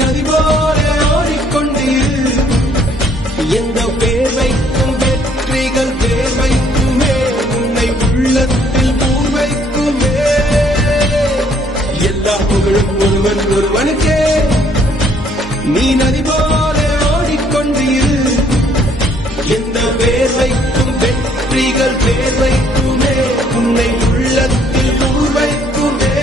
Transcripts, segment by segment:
நதி போல ஓடிக்கொண்டீர். எந்த வேர்வைக்கும் வெற்றிகள் வேர்வைக்குமே, உன்னை உள்ளத்தில் பூர்வைக்குமே. எல்லா புகழும் ஒருவன் ஒருவனுக்கே. நீ நதி போல ஓடிக்கொண்டீர். எந்த வேர்வைக்கும் வெற்றிகள் வேர்வைக்குமே, உன்னை உள்ளத்தில் பூர்வைக்குமே.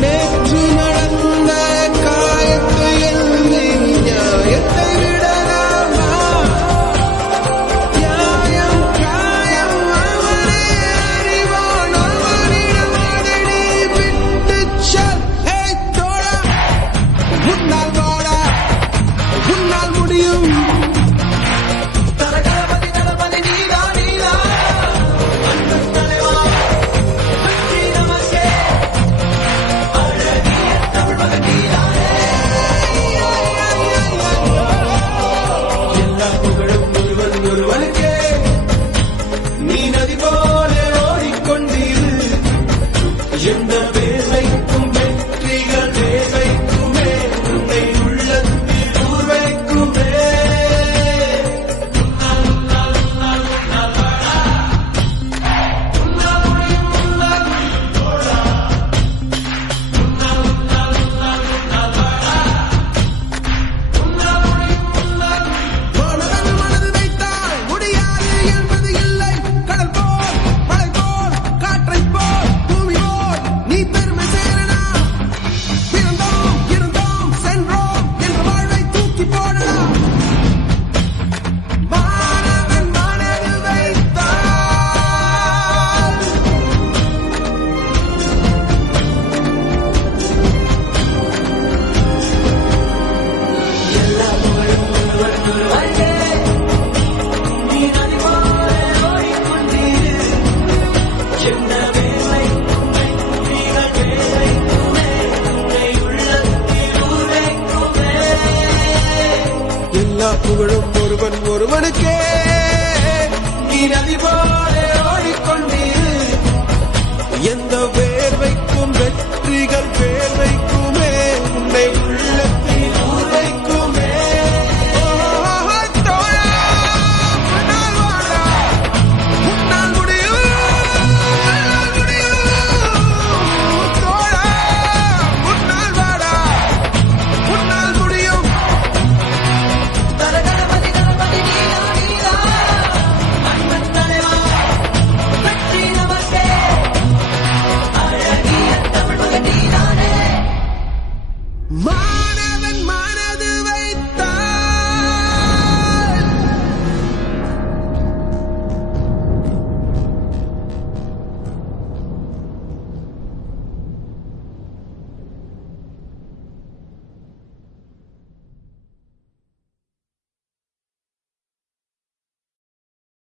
நேற்று நடந்த காயத்தை எழுதி நியாயத்தை விடலாமா? நியாயம் காயம் அவனே அறிவான், அவனிடம் அதை நீ விட்டுச் செல். தோழா, உன்னால் வாடா, உன்னால் முடியும். எந்த வேர்வைக்கும் வெற்றிகள் வேர்வைக்குமே, உன்னை உள்ளத்தில் பூர்வைக்குமே. மனது வைத்தால் முடியாது என்பது இல்லை. கடல் போல் மழை போல் காற்றை போல் பூமி போல் நீ பெருமை சேரனா. பிறந்தோம் இருந்தோம் சென்றோம் என்ற வாழ்வை தூக்கி போடலாம். மாணவன் மனது வைத்தால் எல்லா புகழும் ஒருவன் ஒருவனுக்கே. நீ நதி போல ஓடிக்கொண்டீர். எந்த வேர்வைக்கும் வெற்றிகள் வேர்வைக்குமே, உன்னை உள்ளத்தில் பூர்வைக்குமே. எல்லா புகழும் ஒருவன் ஒருவனுக்கே. நீ நதி போல ஓடிக்கொண்டீர். எந்த வேர்வைக்கும் வெற்றிகள் வேர்வை